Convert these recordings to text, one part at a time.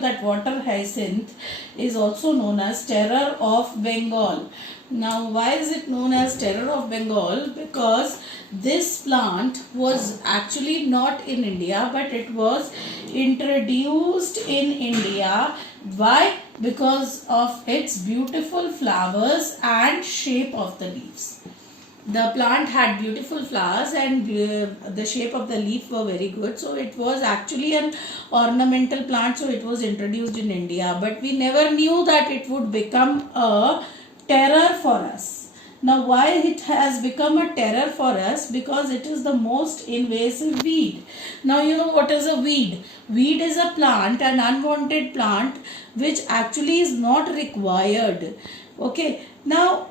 that water hyacinth is also known as terror of Bengal. Now, why is it known as terror of Bengal? Because this plant was actually not in India, but it was introduced in India. Why? Because of its beautiful flowers and shape of the leaves. The plant had beautiful flowers and the shape of the leaf were very good, so it was actually an ornamental plant, so it was introduced in India, but we never knew that it would become a terror for us. Now, why it has become a terror for us? Because it is the most invasive weed. Now, you know what is a weed? Weed is a plant, an unwanted plant, which actually is not required. Okay, now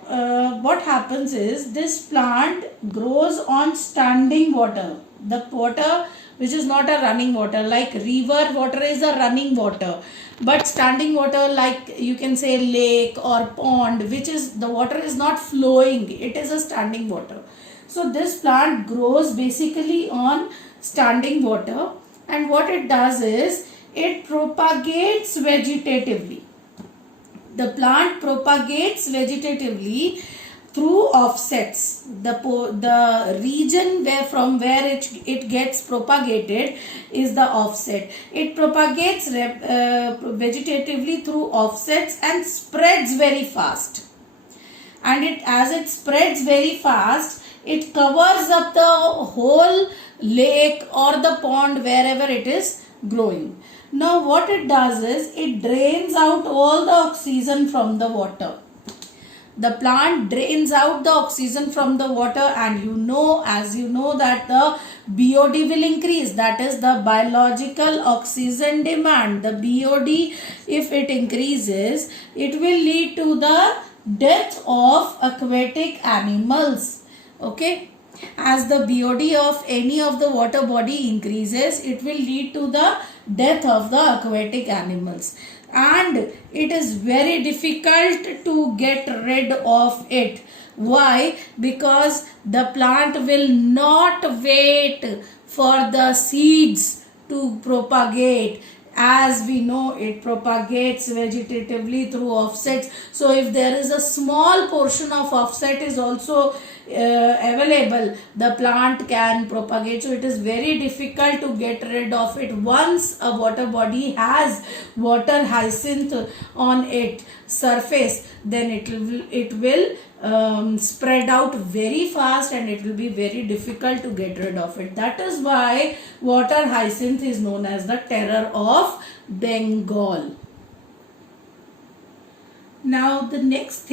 what happens is this plant grows on standing water. The water which is not a running water, like river water is a running water, but standing water, like you can say lake or pond, which is the water is not flowing, it is a standing water. So this plant grows basically on standing water, and what it does is it propagates vegetatively. The plant propagates vegetatively through offsets. The region from where it gets propagated is the offset. It propagates vegetatively through offsets and spreads very fast. And as it spreads very fast, it covers up the whole lake or the pond wherever it is growing. Now what it does is it drains out all the oxygen from the water. The plant drains out the oxygen from the water, and as you know that the BOD will increase, that is the biological oxygen demand. The BOD, if it increases, it will lead to the death of aquatic animals. Okay, as the BOD of any of the water body increases, it will lead to the death of the aquatic animals, and it is very difficult to get rid of it. Why? Because the plant will not wait for the seeds to propagate. As we know, it propagates vegetatively through offsets. So if there is a small portion of offset is also available, the plant can propagate. So it is very difficult to get rid of it. Once a water body has water hyacinth on its surface, then it will spread out very fast, and it will be very difficult to get rid of it. That is why water hyacinth is known as the terror of Bengal. Now the next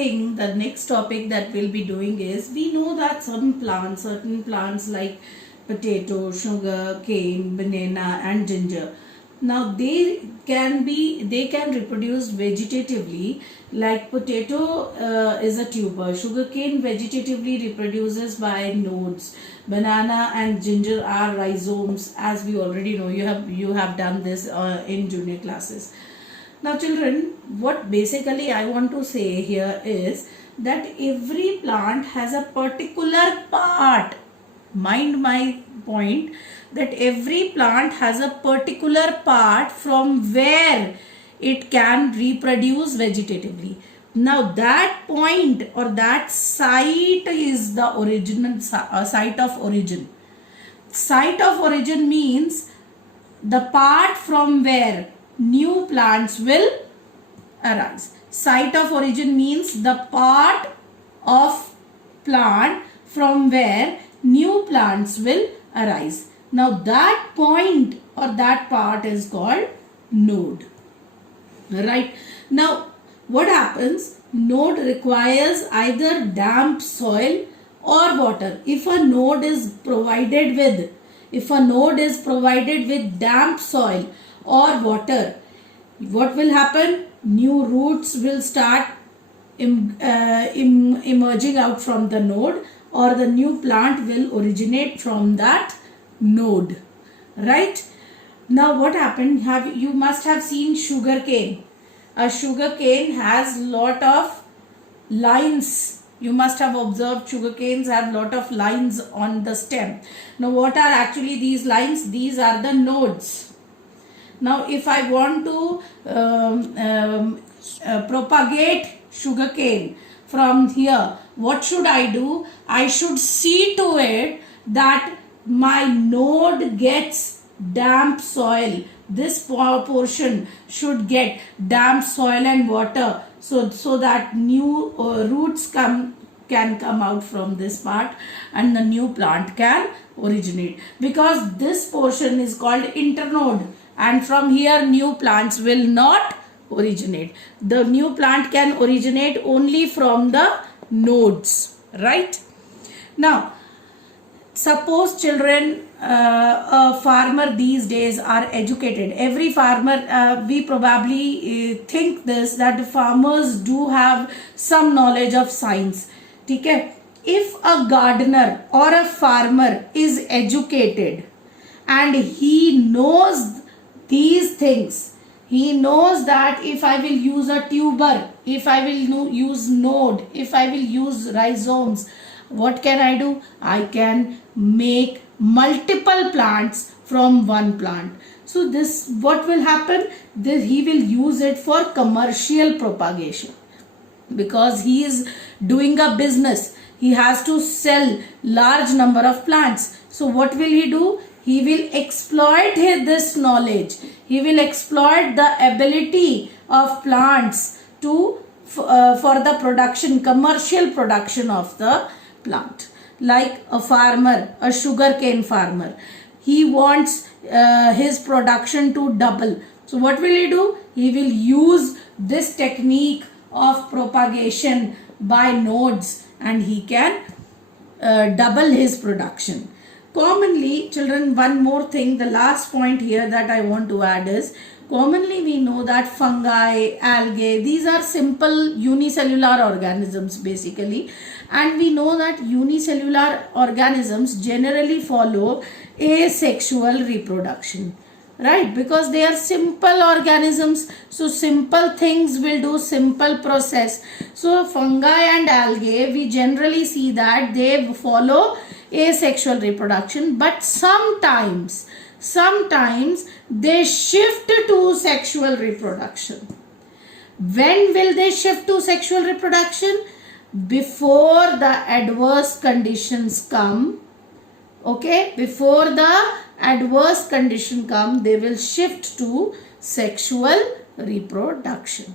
topic that we'll be doing is, we know that certain plants like potato, sugar, cane, banana and ginger, now they can reproduce vegetatively. Like potato is a tuber, sugarcane vegetatively reproduces by nodes, banana and ginger are rhizomes, as we already know. You have done this in junior classes. Now children, what basically I want to say here is that every plant has a particular part. Mind my point, that every plant has a particular part from where it can reproduce vegetatively. Now that point or that site is the original site of origin. Site of origin means the part from where new plants will arise. Site of origin means the part of plant from where new plants will arise. Now that point or that part is called node. Right. Now what happens? Node requires either damp soil or water. If a node is provided with damp soil or water, what will happen? New roots will start emerging out from the node, or the new plant will originate from that node. Right? Now what happened? You must have seen sugar cane. A sugar cane has lot of lines. You must have observed sugar canes have lot of lines on the stem. Now what are actually these lines? These are the nodes. Now if I want to propagate sugarcane from here, what should I do? I should see to it that my node gets damp soil. This portion should get damp soil and water, so that new roots can come out from this part and the new plant can originate, because this portion is called internode, and from here new plants will not originate. The new plant can originate only from the nodes, right? Now suppose children, a farmer these days are educated. Every farmer, we probably think this, that farmers do have some knowledge of science. Okay? If a gardener or a farmer is educated and he knows these things, he knows that if I will use a tuber, if I will use node, if I will use rhizomes, what can I do? I can make multiple plants from one plant. So this, what will happen? He will use it for commercial propagation, because he is doing a business. He has to sell large number of plants. So what will he do? He will exploit this knowledge. He will exploit the ability of plants to for the production, commercial production of the plant. Like a farmer, a sugarcane farmer, he wants his production to double. So what will he do? He will use this technique of propagation by nodes, and he can double his production. Commonly, children, one more thing, the last point here that I want to add is, commonly we know that fungi, algae, these are simple unicellular organisms basically, and we know that unicellular organisms generally follow asexual reproduction, right? Because they are simple organisms, so simple things will do simple process. So fungi and algae, we generally see that they follow asexual reproduction, but sometimes they shift to sexual reproduction. When will they shift to sexual reproduction? Before the adverse conditions come. Okay, before the adverse condition come, they will shift to sexual reproduction.